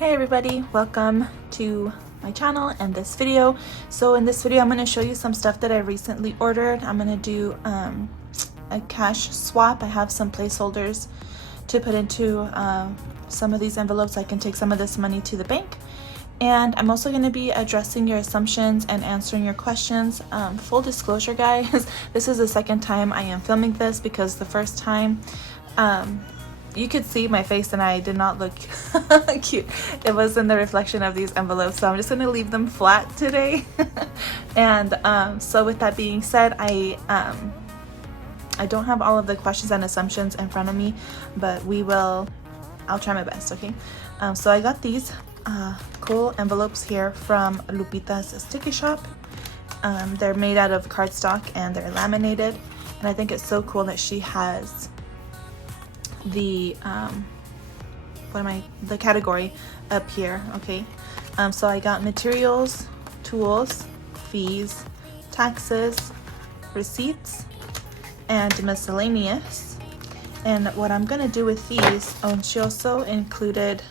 Hey everybody, welcome to my channel and this video. So in this video I'm going to show you some stuff that I recently ordered. I'm going to do a cash swap. I have some placeholders to put into some of these envelopes. I can take some of this money to the bank. And I'm also going to be addressing your assumptions and answering your questions. Full disclosure guys, this is the second time I am filming this because the first time you could see my face and I did not look cute. It was in the reflection of these envelopes, so I'm just going to leave them flat today. And so with that being said, I don't have all of the questions and assumptions in front of me, but I'll try my best, okay? So I got these cool envelopes here from Lupita's Sticky Shop. They're made out of cardstock and they're laminated, and I think it's so cool that she has the the category up here, okay? So I got materials, tools, fees, taxes, receipts, and miscellaneous. And what I'm gonna do with these, oh, and she also included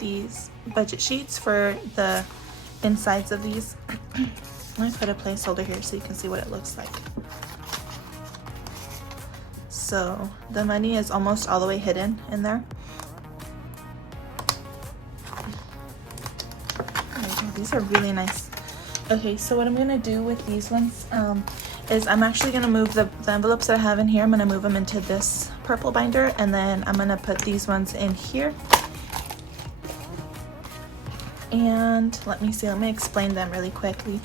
these budget sheets for the insides of these. Let me put a placeholder here so you can see what it looks like. So the money is almost all the way hidden in there. Okay, these are really nice. Okay, so what I'm gonna do with these ones is I'm actually gonna move the envelopes that I have in here. I'm gonna move them into this purple binder, and then I'm gonna put these ones in here. And let me explain them really quickly.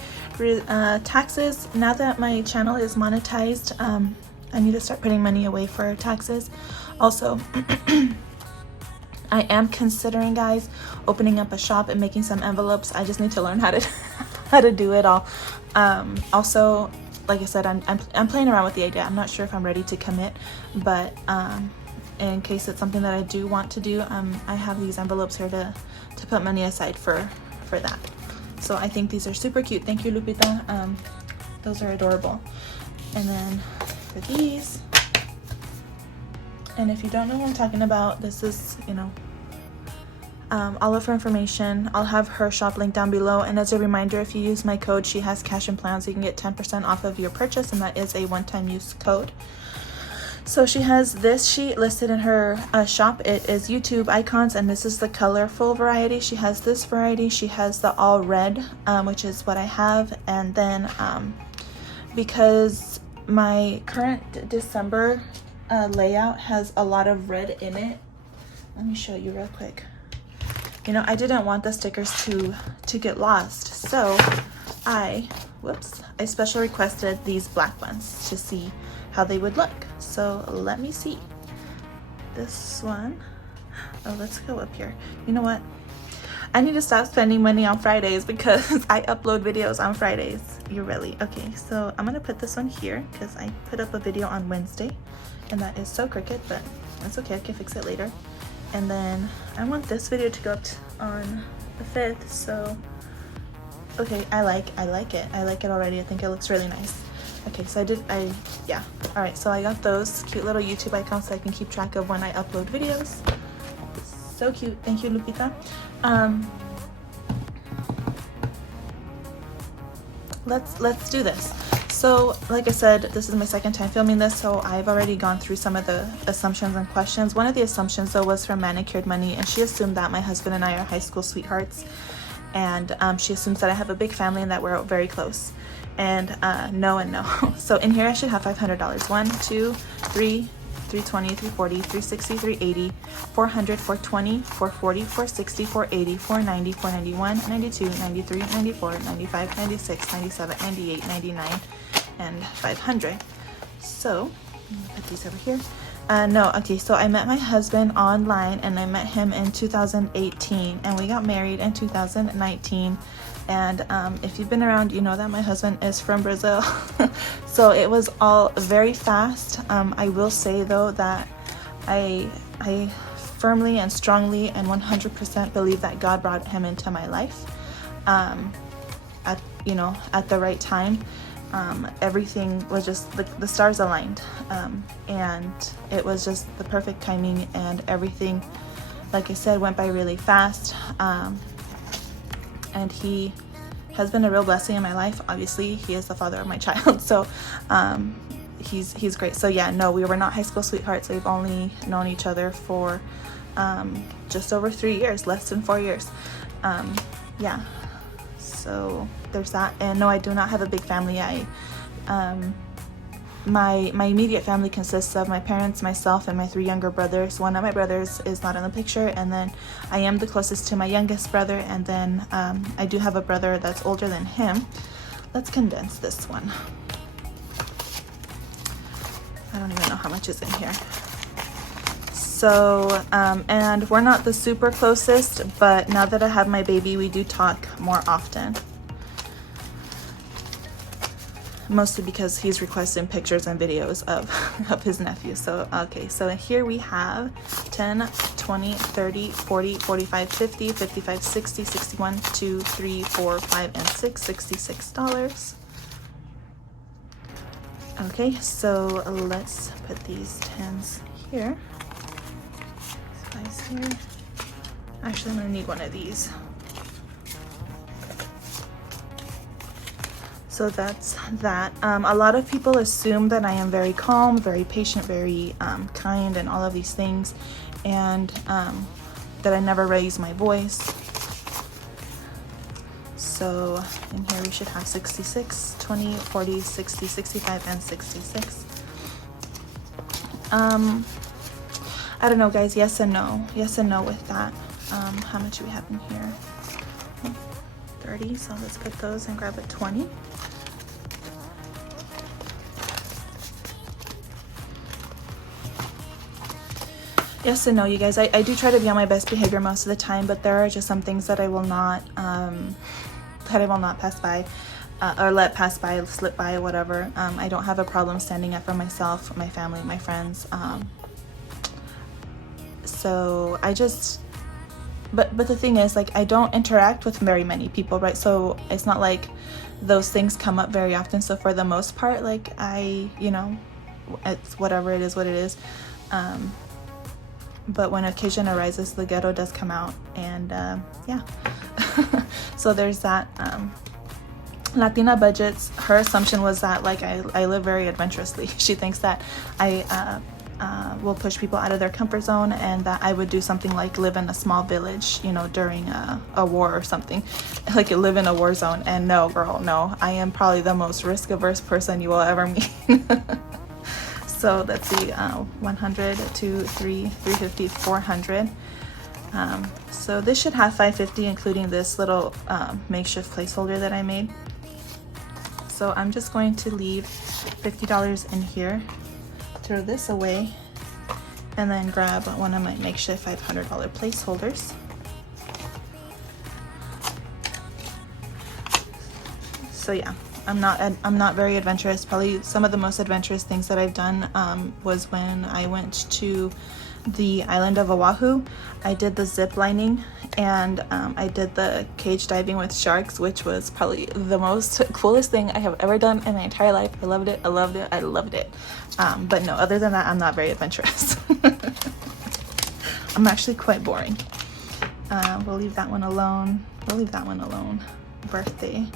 Taxes, now that my channel is monetized, I need to start putting money away for taxes. Also, I am considering, guys, opening up a shop and making some envelopes. I just need to learn how to do it all. Also, like I said, I'm playing around with the idea. I'm not sure if I'm ready to commit, but in case it's something that I do want to do, I have these envelopes here to put money aside for that. So I think these are super cute. Thank you, Lupita. Those are adorable. And then for these, and if you don't know what I'm talking about, this is, all of her information. I'll have her shop link down below, and as a reminder, if you use my code, she has cash and plans, you can get 10% off of your purchase, and that is a one-time use code. So she has this sheet listed in her shop. It is YouTube icons, and this is the colorful variety. She has this variety. She has the all red, which is what I have. And then because my current December layout has a lot of red in it, let me show you real quick. I didn't want the stickers to get lost, so I special requested these black ones to see how they would look. So let me see. This one, oh, let's go up here. You know what? I need to stop spending money on Fridays because I upload videos on Fridays. You really? Okay, so I'm gonna put this one here because I put up a video on Wednesday and that is so crooked, but it's okay, I can fix it later. And then I want this video to go up on the 5th, so okay, I like it. I like it already. I think it looks really nice. Okay, so yeah. All right, so I got those cute little YouTube icons so I can keep track of when I upload videos. So cute. Thank you, Lupita. Let's do this. So like I said, this is my second time filming this, so I've already gone through some of the assumptions and questions. One of the assumptions though was from Manicured Money, and she assumed that my husband and I are high school sweethearts, and she assumes that I have a big family and that we're very close. And no and no. So in here I should have $500. 1, 2, 3, 320, 340, 360, 380, 400, 420, 440, 460, 480, 490, 491, 92, 93, 94, 95, 96, 97, 98, 99, and 500. So let me put these over here. No, okay, so I met my husband online, and I met him in 2018, and we got married in 2019. And if you've been around, you know that my husband is from Brazil. So it was all very fast. I will say though that I firmly and strongly and 100% believe that God brought him into my life at the right time. Everything was just the stars aligned, and it was just the perfect timing, and everything like I said, went by really fast. And he has been a real blessing in my life. Obviously, he is the father of my child, so he's great. So yeah, no, we were not high school sweethearts. We've only known each other for just over 3 years, less than 4 years. Yeah, so there's that. And no, I do not have a big family. My immediate family consists of my parents, myself, and my 3 younger brothers. One of my brothers is not in the picture, and then I am the closest to my youngest brother, and then I do have a brother that's older than him. Let's condense this one. I don't even know how much is in here. So, and we're not the super closest, but now that I have my baby, we do talk more often. Mostly because he's requesting pictures and videos of his nephew. So, okay, so here we have 10, 20, 30, 40, 45, 50, 55, 60, 61, 2, 3, 4, 5, and 6, $66. Okay, so let's put these 10s here. Nice here. Actually, I'm gonna need one of these. So that's that. A lot of people assume that I am very calm, very patient, very kind, and all of these things, and that I never raise my voice. So in here we should have 66, 20, 40, 60, 65, and 66. I don't know, guys. Yes and no. Yes and no with that. How much do we have in here? 30. So let's put those and grab a 20. Yes and no, you guys. I do try to be on my best behavior most of the time, but there are just some things that I will not pass by, or let pass by, slip by, whatever. I don't have a problem standing up for myself, my family, my friends. So I just, but the thing is, like, I don't interact with very many people, right? So it's not like those things come up very often. So for the most part, like, it's whatever it is, what it is. But when occasion arises, the ghetto does come out, and yeah. So there's that. Latina Budgets, her assumption was that, like, I live very adventurously. She thinks that I will push people out of their comfort zone, and that I would do something like live in a small village, during a war or something, like live in a war zone. And no, girl, no, I am probably the most risk-averse person you will ever meet. So let's see, 100, 2, 3, 350, 400. So this should have 550, including this little makeshift placeholder that I made. So I'm just going to leave $50 in here, throw this away, and then grab one of my makeshift $500 placeholders. So yeah. I'm not very adventurous. Probably some of the most adventurous things that I've done was when I went to the island of Oahu. I did the zip lining, and I did the cage diving with sharks, which was probably the most coolest thing I have ever done in my entire life. I loved it. I loved it. I loved it. But no, other than that, I'm not very adventurous. I'm actually quite boring. We'll leave that one alone. Birthday.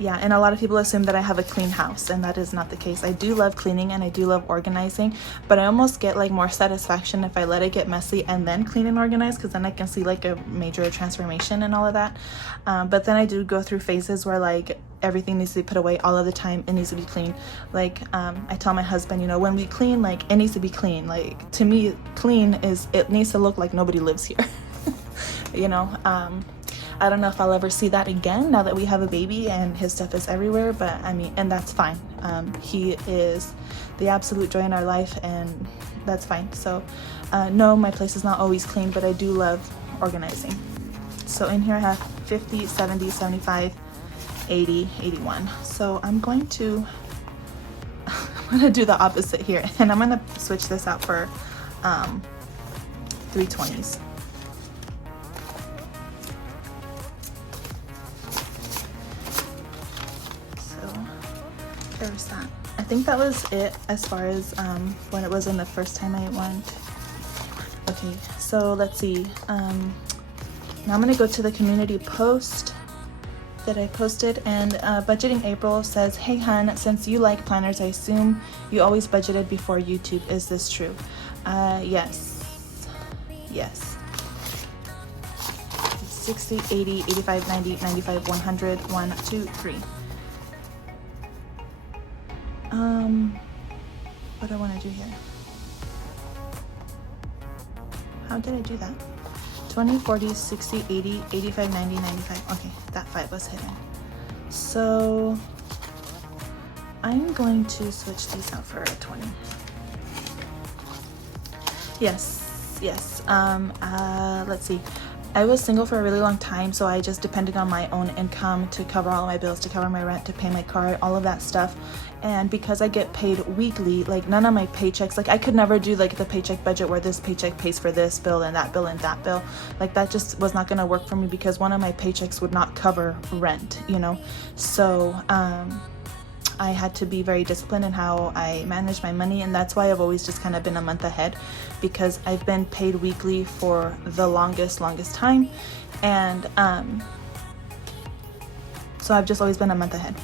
Yeah, and a lot of people assume that I have a clean house, and that is not the case. I do love cleaning and I do love organizing, but I almost get like more satisfaction if I let it get messy and then clean and organize, because then I can see like a major transformation and all of that. But then I do go through phases where like everything needs to be put away all of the time. It needs to be clean. Like I tell my husband, when we clean, like it needs to be clean. Like to me, clean is, it needs to look like nobody lives here. I don't know if I'll ever see that again now that we have a baby and his stuff is everywhere, but I mean, and that's fine. He is the absolute joy in our life, and that's fine. So no, my place is not always clean, but I do love organizing. So in here I have 50, 70, 75, 80, 81. So I'm going to do the opposite here, and I'm going to switch this out for 320s. There's that. I think that was it as far as when it was in the first time I went. Okay, so let's see. Now I'm gonna go to the community post that I posted, and Budgeting April says, "Hey hun, since you like planners, I assume you always budgeted before YouTube. Is this true?" Yes. Yes. 60, 80, 85, 90, 95, 100, 1, 2, 3. What do I want to do here? How did I do that? 20, 40, 60, 80, 85, 90, 95. Okay, that 5 was hidden. So I'm going to switch these out for 20. Yes, yes. Let's see. I was single for a really long time, so I just depended on my own income to cover all of my bills, to cover my rent, to pay my car, all of that stuff. And because I get paid weekly, like none of my paychecks, like I could never do like the paycheck budget where this paycheck pays for this bill and that bill and that bill. Like that just was not gonna work for me because one of my paychecks would not cover rent, you know? So, I had to be very disciplined in how I manage my money, and that's why I've always just kind of been a month ahead, because I've been paid weekly for the longest time, and so I've just always been a month ahead,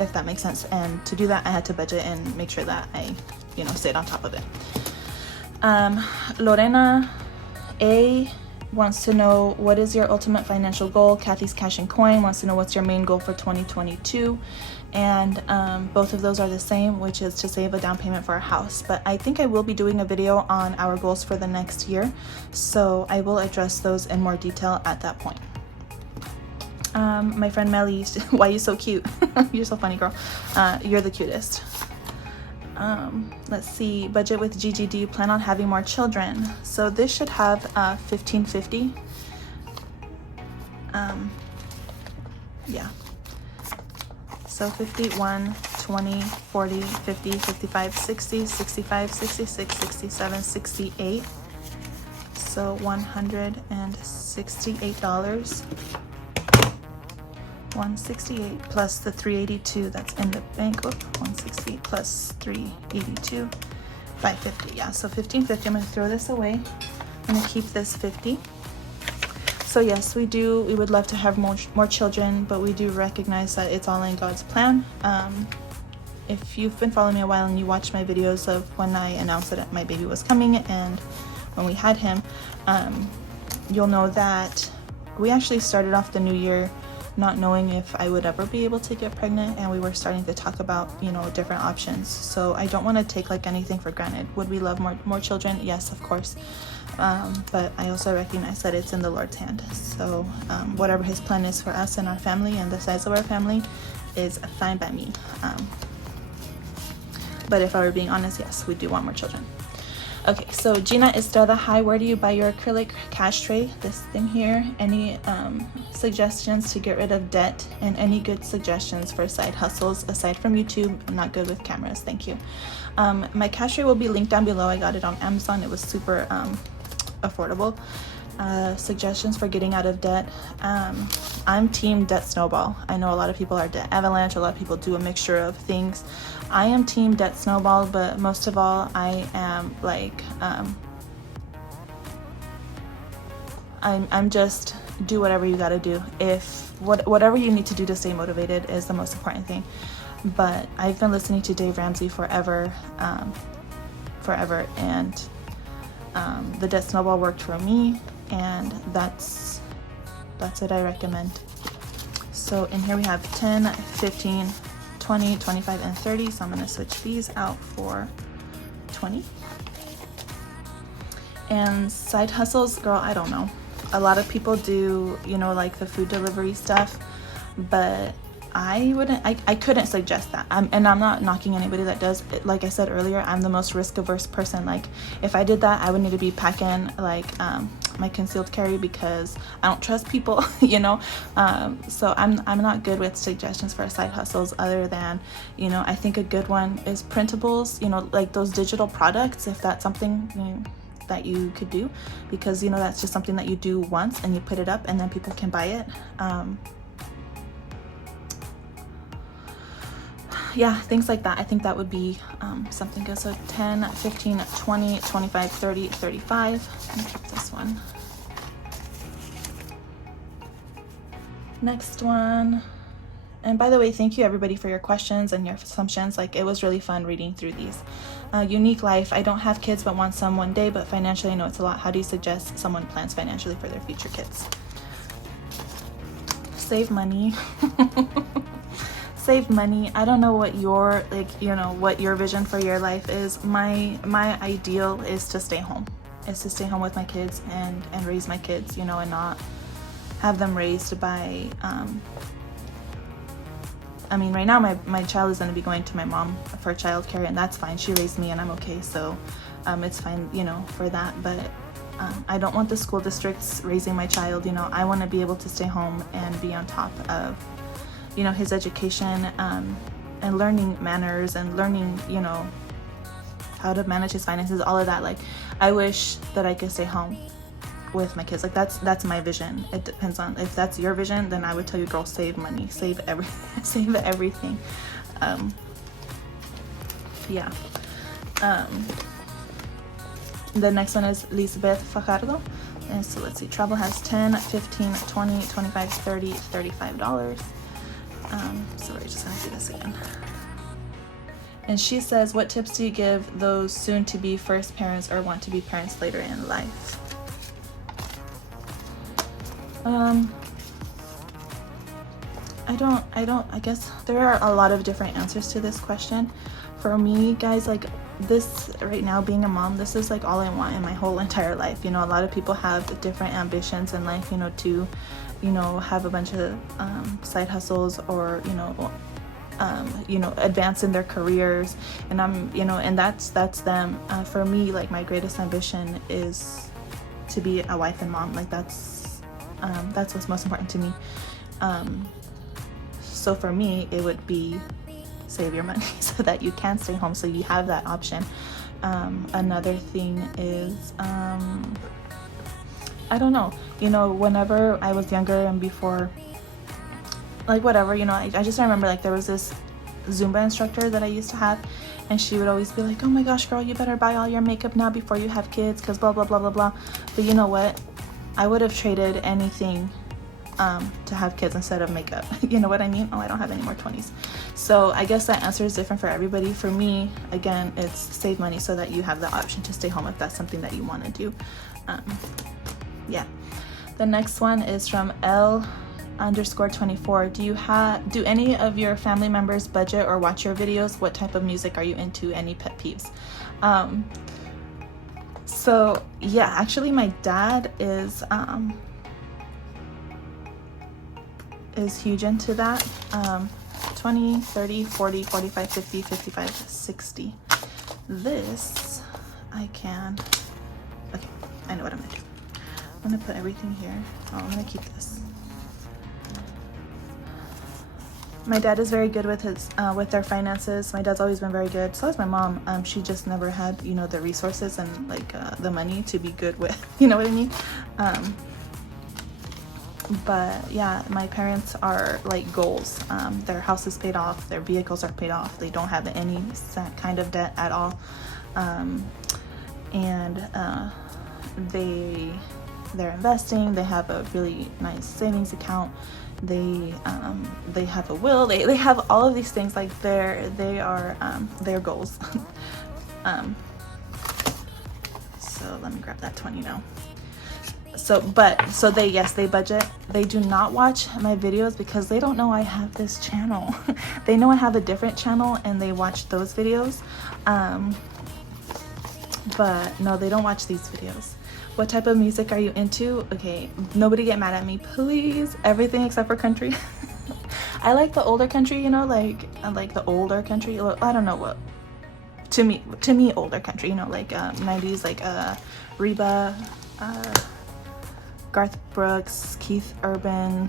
if that makes sense. And to do that, I had to budget and make sure that I, you know, stayed on top of it. Lorena A wants to know, what is your ultimate financial goal? Kathy's Cash and Coin wants to know, what's your main goal for 2022? And both of those are the same, which is to save a down payment for our house. But I think I will be doing a video on our goals for the next year, so I will address those in more detail at that point. My friend Melly, why are you so cute? You're so funny, girl. You're the cutest. Let's see, budget with Gigi, do you plan on having more children? So this should have 1550. Yeah. So 51, 20, 40, 50, 55, 60, 65, 66, 67, 68. So $168. 168 plus the 382 that's in the bank. 168 plus 382, 550. Yeah, so 1550. I'm gonna throw this away. I'm gonna keep this 50. So yes, we would love to have more children, but we do recognize that it's all in God's plan. If you've been following me a while and you watched my videos of when I announced that my baby was coming and when we had him, you'll know that we actually started off the new year not knowing if I would ever be able to get pregnant, and we were starting to talk about, you know, different options. So I don't want to take like anything for granted. Would we love more children? Yes, of course. But I also recognize that it's in the Lord's hand. So whatever his plan is for us and our family and the size of our family is fine by me. But if I were being honest, yes, we do want more children. Okay, so Gina Estrada, hi, where do you buy your acrylic cash tray? This thing here. Any suggestions to get rid of debt, and any good suggestions for side hustles aside from YouTube? I'm not good with cameras, thank you. My cash tray will be linked down below. I got it on Amazon. It was super affordable. Suggestions for getting out of debt. I'm team debt snowball. I know a lot of people are debt avalanche. A lot of people do a mixture of things. I am team debt snowball, but most of all, I am like, I'm just do whatever you gotta do. Whatever you need to do to stay motivated is the most important thing. But I've been listening to Dave Ramsey forever, and the debt snowball worked for me, and that's what I recommend. So in here we have 10, 15, 20, 25, and 30. So I'm going to switch these out for 20. And side hustles, girl, I don't know. A lot of people do, you know, like the food delivery stuff, but I couldn't suggest that. And I'm not knocking anybody that does. Like I said earlier, I'm the most risk averse person. Like if I did that, I would need to be packing like my concealed carry, because I don't trust people, you know. So I'm not good with suggestions for side hustles, other than, you know, I think a good one is printables, you know, like those digital products, if that's something, you know, that you could do, because, you know, that's just something that you do once and you put it up and then people can buy it. yeah, things like that. I think that would be something good. So 10, 15, 20, 25, 30, 35. Let me keep this one. Next one. And by the way, thank you everybody for your questions and your assumptions. Like, it was really fun reading through these. Unique life. I don't have kids but want some one day, but financially I know it's a lot. How do you suggest someone plans financially for their future kids? Save money. Save money. I don't know what your, like, you know, what your vision for your life is. My ideal is to stay home. Is to stay home with my kids and raise my kids, you know, and not have them raised by I mean, right now my child is going to be going to my mom for childcare, and that's fine. She raised me and I'm okay, so it's fine, you know, for that. But I don't want the school districts raising my child. You know, I want to be able to stay home and be on top of, you know, his education and learning manners and learning, you know, how to manage his finances, all of that. Like, I wish that I could stay home with my kids. Like, that's my vision. It depends on if that's your vision, then I would tell you, girl, save money, save everything. Save everything. Yeah. The next one is Lisbeth Fajardo, and so let's see, travel has 10, 15, 20, 25, 30, $35. So we're just gonna do this again. And she says, what tips do you give those soon to be first parents or want to be parents later in life? I guess there are a lot of different answers to this question. For me, guys, like, this right now, being a mom, this is like all I want in my whole entire life. You know, a lot of people have different ambitions in life, you know, to, you know, have a bunch of side hustles or, you know, advance in their careers, and I'm, you know, and that's them. For me, like, my greatest ambition is to be a wife and mom. Like, that's what's most important to me. So for me, it would be save your money so that you can stay home, so you have that option. Another thing is, I don't know, you know, whenever I was younger and before, like, whatever, you know, I just remember, like, there was this Zumba instructor that I used to have, and she would always be like, oh my gosh, girl, you better buy all your makeup now before you have kids, because blah blah blah blah blah. But you know what, I would have traded anything to have kids instead of makeup. You know what I mean? Oh, I don't have any more 20s. So I guess that answer is different for everybody. For me, again, it's save money so that you have the option to stay home if that's something that you want to do. Yeah. The next one is from L_24. Do any of your family members budget or watch your videos? What type of music are you into? Any pet peeves? So yeah, actually my dad is huge into that. 20, 30, 40, 45, 50, 55, 60. This okay, I know what I'm gonna do. I'm gonna put everything here. Oh, I'm gonna keep this. My dad is very good with his with their finances. My dad's always been very good. So is my mom. She just never had, you know, the resources and like the money to be good with. You know what I mean? But yeah, my parents are like goals. Their house is paid off, their vehicles are paid off, they don't have any kind of debt at all, and they're investing. They have a really nice savings account. They have a will. They have all of these things. Like, they are their goals. So let me grab that 20 now. So they budget. They do not watch my videos because they don't know I have this channel. They know I have a different channel and they watch those videos. But no, they don't watch these videos. What type of music are you into? Okay, nobody get mad at me, please. Everything except for country. I like the older country, you know, like I like the older country. I don't know what. To me, older country, you know, like 90s, like Reba, Garth Brooks, Keith Urban,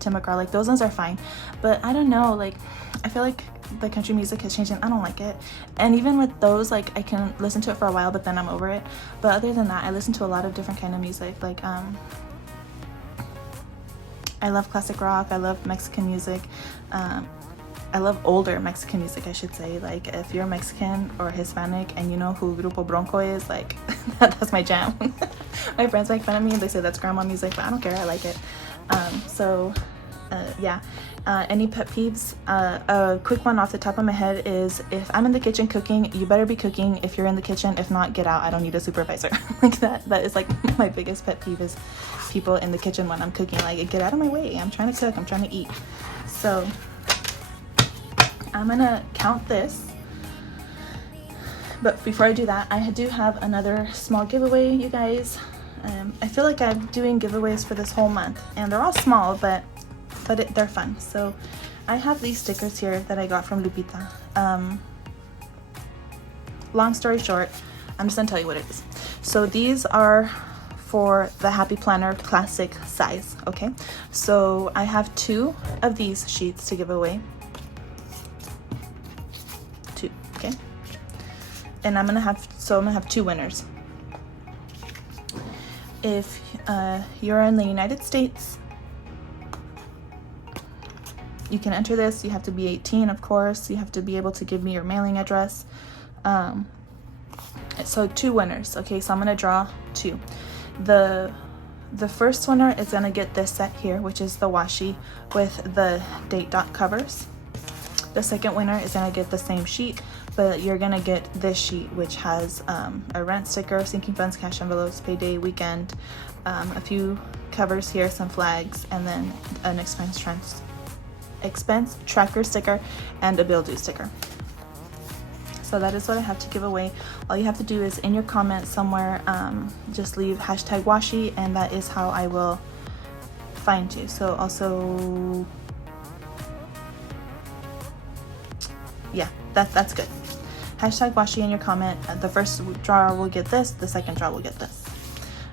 Tim McGraw, like those ones are fine. But I don't know, like I feel like the country music has changed and I don't like it. And even with those, like I can listen to it for a while but then I'm over it. But other than that, I listen to a lot of different kind of music. Like I love classic rock, I love Mexican music, I love older Mexican music, I should say. Like, if you're Mexican or Hispanic and you know who Grupo Bronco is, like, that's my jam. My friends make fun of me and they say that's grandma music, but I don't care, I like it. Yeah. Any pet peeves? A quick one off the top of my head is, if I'm in the kitchen cooking, you better be cooking. If you're in the kitchen, if not, get out. I don't need a supervisor. Like that is like my biggest pet peeve, is people in the kitchen when I'm cooking. Like, get out of my way, I'm trying to cook, I'm trying to eat. So I'm gonna count this, but before I do that, I do have another small giveaway, you guys. I feel like I'm doing giveaways for this whole month, and they're all small, but they're fun. So I have these stickers here that I got from Lupita. Long story short, I'm just gonna tell you what it is. So these are for the Happy Planner Classic size, okay? So I have 2 of these sheets to give away. 2, okay? And I'm gonna have 2 winners. If you're in the United States, you can enter this. You have to be 18, of course. You have to be able to give me your mailing address. So 2 winners. Okay, so I'm gonna draw 2. The first winner is gonna get this set here, which is the washi with the date dot covers. The second winner is gonna get the same sheet, but you're gonna get this sheet, which has a rent sticker, sinking funds, cash envelopes, payday, weekend, a few covers here, some flags, and then an expense tracker sticker and a bill due sticker. So that is what I have to give away. All you have to do is in your comments somewhere, just leave #washi, and that is how I will find you. So also, yeah, that's good. #washi in your comment. The first drawer will get this, the second drawer will get this.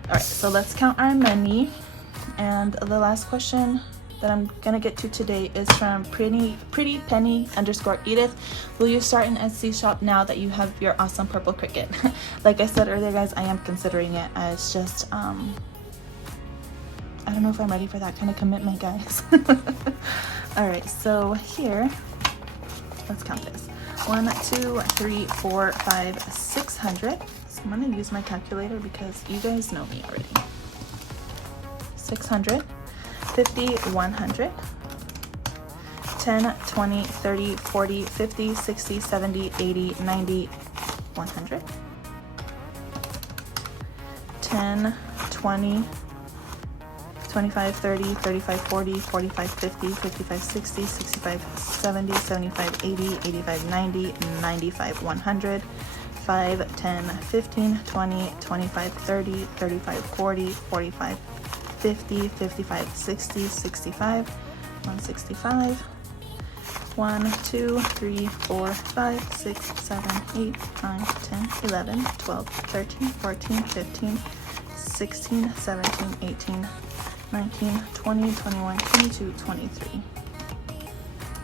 All right, so let's count our money. And the last question that I'm gonna get to today is from pretty penny _ Edith. Will you start an Etsy shop now that you have your awesome purple cricket? Like I said earlier, guys, I am considering it. It's just I don't know if I'm ready for that kind of commitment, guys. All right, so here, let's count this. 1, 2, 3, 4, 5, 600. So I'm gonna use my calculator because you guys know me already. 600, 50, 100, 10, 20, 30, 40, 50, 60, 70, 80, 90, 100, 10, 20, 25, 30, 35, 40, 45, 50, 55, 60, 65, 70, 75, 80, 85, 90, 95, 100, 5, 10, 15, 20, 25, 30, 35, 40, 45, 50, 55, 60, 65, 165, 1, 2, 3, 4, 5, 6, 7, 8, 9, 10, 11, 12, 13, 14, 15, 16, 17, 18, 19, 20, 21, 22, 23.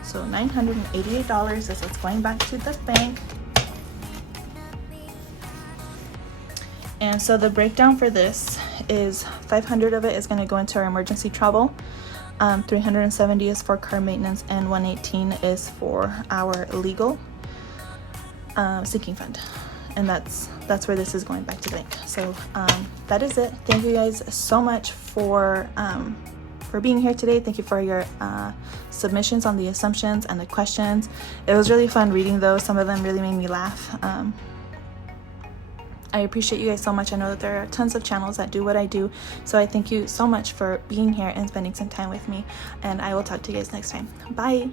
So $988 is what's going back to the bank. And so the breakdown for this is 500 of it is going to go into our emergency travel, 370 is for car maintenance, and 118 is for our legal sinking fund. And that's where this is going back to the bank. So that is it. Thank you guys so much for being here today. Thank you for your submissions on the assumptions and the questions. It was really fun reading those. Some of them really made me laugh. I appreciate you guys so much. I know that there are tons of channels that do what I do. So I thank you so much for being here and spending some time with me. And I will talk to you guys next time. Bye.